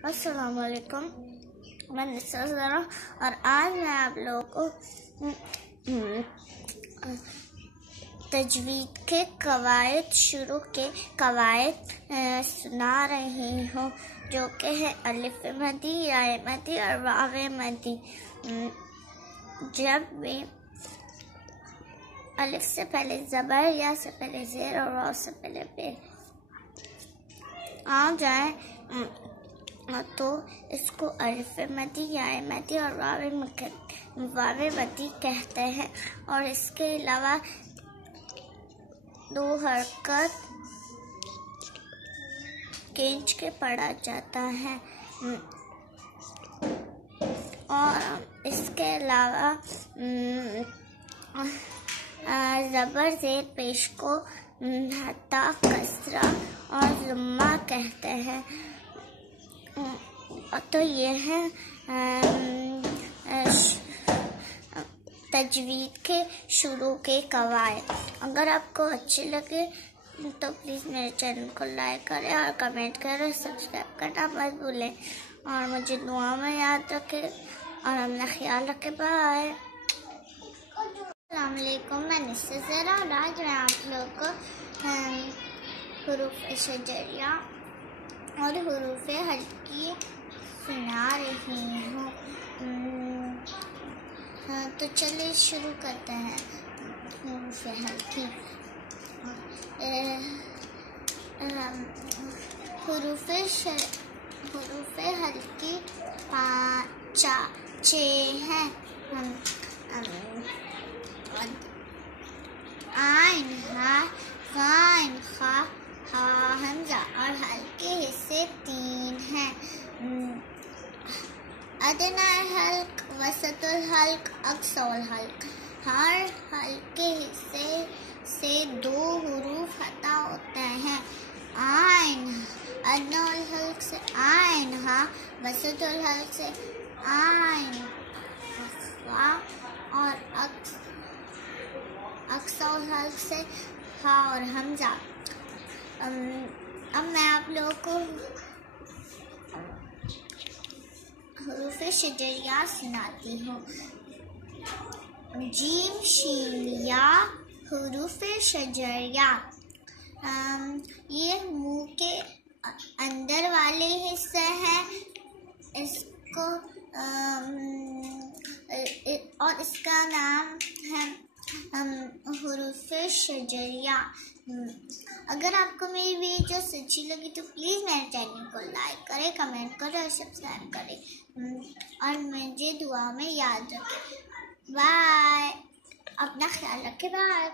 अस्सलाम वालेकुम। मैं निस्सा ज़रा और आज मैं आप लोगों को तजवीद के कवायद शुरू के कवायद सुना रही हूँ, जो कि है अलिफ मदी, या मदी और वाव मदी। जब भी अलिफ से पहले ज़बर, या से पहले ज़ेर और वाव से पहले पे आ जाए तो इसको अलिफ मदी, या मदी और वाव मदी कहते हैं। और इसके अलावा दो हरकत खींच के पढ़ा जाता है। और इसके अलावा ज़बर ज़ेर पेश को हत्ता, कसरा और ज़ुम्मा कहते हैं। तो ये है तजवीद के शुरू के कवायद। अगर आपको अच्छे लगे तो प्लीज़ मेरे चैनल को लाइक करें और कमेंट करें, सब्सक्राइब करना मत भूलें और मुझे दुआ में याद रखें और अपना ख्याल रखें। बाय। अस्सलाम वालेकुम। मैं निस्सा ज़रा और आज मैं आप लोगों को हुरूफ शजरिया और हुरूफ हल्की सुना रही हूँ। तो चलिए शुरू करते हैं। हुरूफ हल्की। हुरूफ हल्की 6 हैं। आइन, हा, गाइन, खा, हा, हमजा। और हल्के हिस्से 3 हैं। अदना हल्क, वसतुल हल्क, अक्सौल हल्क। हर हल्के हिस्से से 2 हुरूफ अता होते हैं। आइन, अदनाउल हल्क से आइन हा, वसतुल हल्क से आइन हा, और अक्सौल हल्क से हा और हमजा। अब मैं आप लोगों को हुरूफ शजरिया सुनाती हूँ। जीम, शीन, या हुरूफ शजरिया। ये मुंह के अंदर वाले हिस्से हैं। इसको और इसका नाम है हुरूफ शजरिया। अगर आपको मेरी वीडियो अच्छी लगी तो प्लीज़ मेरे चैनल को लाइक करें, कमेंट करें और सब्सक्राइब करें और मुझे दुआ में याद रखें। बाय। अपना ख्याल रखें। बाय।